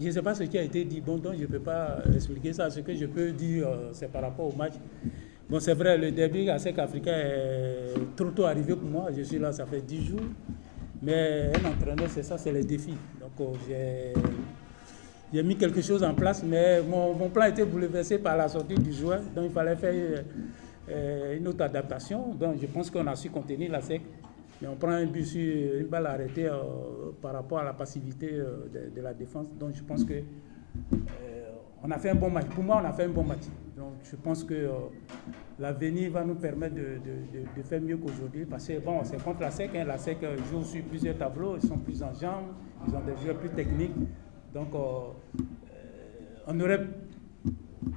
Je ne sais pas ce qui a été dit, bon, donc je ne peux pas expliquer ça. Ce que je peux dire, c'est par rapport au match. Bon, c'est vrai, le derby ASEC Africain est trop tôt arrivé pour moi. Je suis là, ça fait 10 jours. Mais un entraîneur, c'est ça, c'est les défis. Donc, j'ai mis quelque chose en place, mais mon plan a été bouleversé par la sortie du joueur. Donc, il fallait faire une autre adaptation. Donc, je pense qu'on a su contenir l'ASEC. Mais on prend un but sur une balle arrêtée par rapport à la passivité de la défense. Donc je pense que on a fait un bon match. Pour moi, on a fait un bon match. Donc je pense que l'avenir va nous permettre de faire mieux qu'aujourd'hui. Parce que bon, c'est contre la SEC. Hein. La SEC joue sur plusieurs tableaux. Ils sont plus en jambes. Ils ont des joueurs plus techniques. Donc on aurait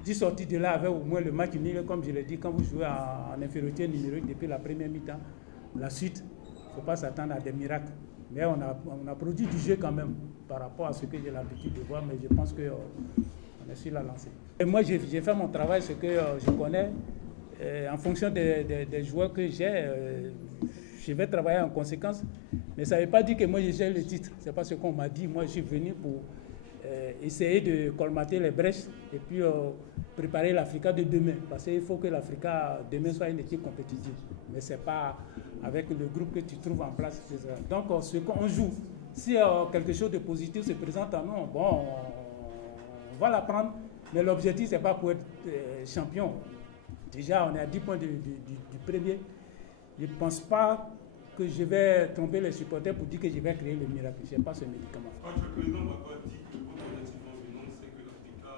dû sortir de là avec au moins le match nul. Comme je l'ai dit, quand vous jouez en infériorité numérique depuis la première mi-temps, la suite, il ne faut pas s'attendre à des miracles. Mais on a produit du jeu quand même par rapport à ce que j'ai l'habitude de voir, mais je pense qu'on est sur la lancée. Et moi, j'ai fait mon travail, ce que je connais. En fonction des joueurs que j'ai, je vais travailler en conséquence. Mais ça ne veut pas dire que moi, j'ai le titre. Ce n'est pas ce qu'on m'a dit. Moi, je suis venu pour essayer de colmater les brèches et puis préparer l'Africa de demain. Parce qu'il faut que l'Africa demain soit une équipe compétitive. Mais ce n'est pas avec le groupe que tu trouves en place. Donc, ce qu'on joue, si quelque chose de positif se présente à nous, bon, on va l'apprendre. Mais l'objectif, ce n'est pas pour être champion. Déjà, on est à 10 points du premier. Je ne pense pas que je vais tromper les supporters pour dire que je vais créer le miracle. Je n'ai pas ce médicament. Quand le président m'a pas dit que votre objectif en venant, c'est que l'Africa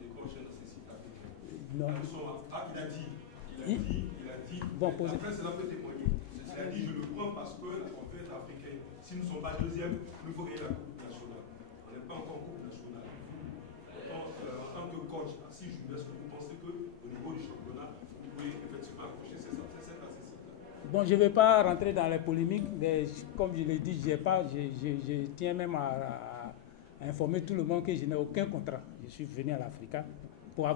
décroche un accessible africain. Non. Il a dit. Bon, la presse l'a fait témoigner. Il a dit, je le prends parce que la conférence africaine, si nous ne sommes pas deuxième, il faut gagner la Coupe nationale. On n'est pas encore en Coupe nationale. En tant que coach, si je vous laisse, vous pensez qu'au niveau du championnat, vous pouvez effectivement accrocher cette accessible-là? Bon, je ne vais pas rentrer dans les polémiques, mais comme je l'ai dit, je tiens même à informer tout le monde que je n'ai aucun contrat. Je suis venu à l'Africa pour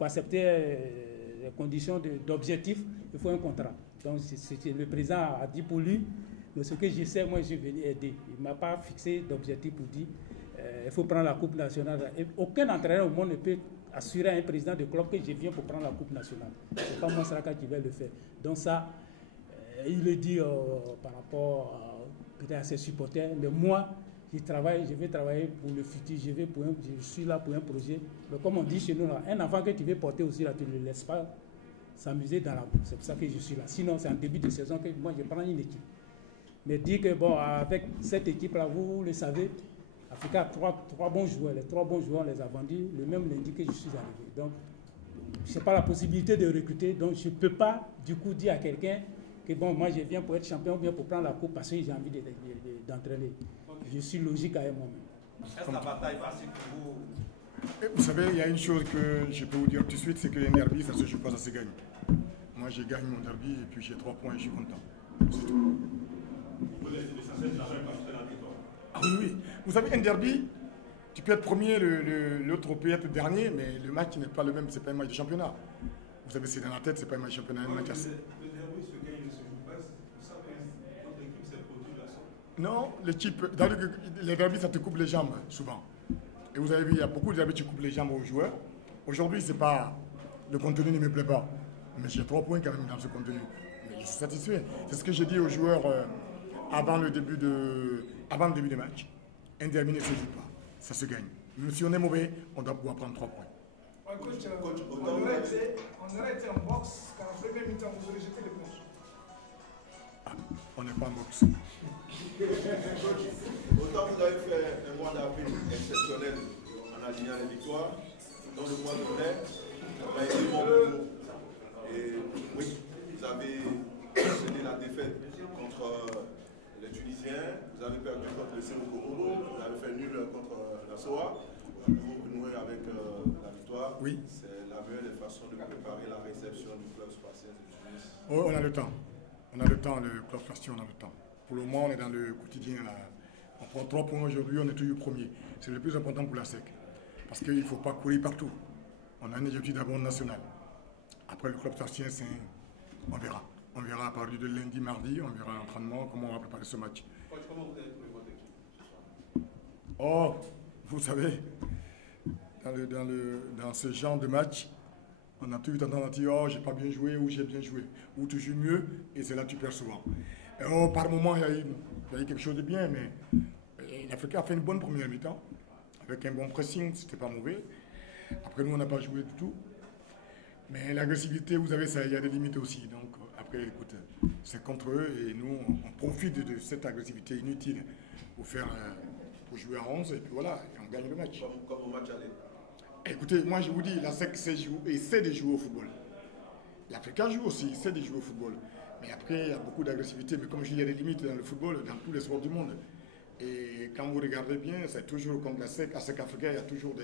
accepter les conditions d'objectif, il faut un contrat. Donc, le président a dit pour lui, mais ce que je sais, moi, je suis venu aider. Il ne m'a pas fixé d'objectif pour dire il faut prendre la Coupe nationale. Et aucun entraîneur au monde ne peut assurer à un président de club que je viens pour prendre la Coupe nationale. Ce n'est pas Monsraka qui va le faire. Donc ça, il le dit par rapport peut-être à ses supporters. Mais moi, je vais travailler pour le futur. Je suis là pour un projet. Mais comme on dit chez nous, là, un enfant que tu veux porter aussi, là, tu ne le laisses pas s'amuser dans la boue. C'est pour ça que je suis là. Sinon, c'est en début de saison que moi, je prends une équipe. Mais dire que, bon, avec cette équipe-là, vous le savez, Africa a trois bons joueurs. Les 3 bons joueurs, on les a vendus le même lundi que je suis arrivé. Donc, je n'ai pas la possibilité de recruter. Donc, je ne peux pas, du coup, dire à quelqu'un que, bon, moi, je viens pour être champion ou bien pour prendre la coupe parce que j'ai envie d'entraîner. Je suis logique avec moi-même. Est-ce la bataille facile pour vous? Vous savez, il y a une chose que je peux vous dire tout de suite, c'est qu'un derby, ça se joue pas, ça se gagne. Moi, j'ai gagné mon derby et puis j'ai 3 points et je suis content. C'est tout. Ah oui. Vous savez, un derby, tu peux être premier, l'autre peut être dernier, mais le match n'est pas le même, c'est pas un match de championnat. Vous savez, c'est dans la tête, c'est pas un match de championnat, un match assez. Le derby se gagne, ne se joue pas. Vous savez, votre équipe s'est produite là. Non, les derbys, ça te coupe les jambes, souvent. Et vous avez vu, il y a beaucoup de derbys qui coupent les jambes aux joueurs. Aujourd'hui, c'est pas. Le contenu ne me plaît pas. Mais j'ai 3 points quand même dans ce contenu. Mais je suis satisfait. C'est ce que j'ai dit aux joueurs avant le début du match. Un derby ne se joue pas. Ça se gagne. Même si on est mauvais, on doit pouvoir prendre 3 points. Coach, on aurait été en boxe, car en première mi-temps, vous aurez jeté les planches. Ah, on n'est pas en boxe. Autant vous avez fait un mois d'avril exceptionnel en alignant les victoires, dans le mois de mai, on a été bon pour nous. Et oui, vous avez cédé la défaite contre les Tunisiens, vous avez perdu contre le Sérou-Komodo, vous avez fait nul contre la SOA. Vous renouez avec la victoire. Oui. C'est la meilleure des façons de préparer la réception du club spatial de Tunis. Oh, on a le temps. On a le temps, le club spatial, on a le temps. Pour le moment, on est dans le quotidien. Là. On prend 3 points aujourd'hui, on est toujours premier. C'est le plus important pour la SEC. Parce qu'il ne faut pas courir partout. On a un objectif d'abord national. Après, le club s'abstient, on verra. On verra à partir de lundi, mardi, on verra l'entraînement, comment on va préparer ce match. Coach, comment vous avez trouvé votre équipe? Oh, vous savez, dans ce genre de match, on a toujours tendance à dire « Oh, j'ai pas bien joué » ou « J'ai bien joué » ou « Tu joues mieux » et c'est là que tu perds souvent. Et oh, par moment, il y a eu quelque chose de bien, mais l'Afrique a fait une bonne première mi-temps avec un bon pressing, c'était pas mauvais. Après, nous, on n'a pas joué du tout. Mais l'agressivité, vous savez, il y a des limites aussi. Donc, après, écoute, c'est contre eux et nous, on profite de cette agressivité inutile pour jouer à 11 et puis voilà, et on gagne le match. Comme au match aller. Écoutez, moi je vous dis, la SEC essaie de jouer au football. L'Africain joue aussi, essaie de jouer au football. Mais après, il y a beaucoup d'agressivité. Mais comme je dis, il y a des limites dans le football, dans tous les sports du monde. Et quand vous regardez bien, c'est toujours comme la SEC africaine, il y a toujours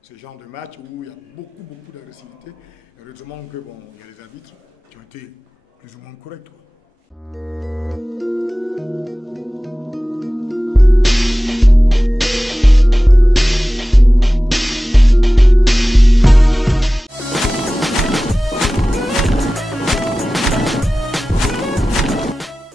ce genre de match où il y a beaucoup d'agressivité. Heureusement que bon, il y a les arbitres qui ont été plus ou moins corrects.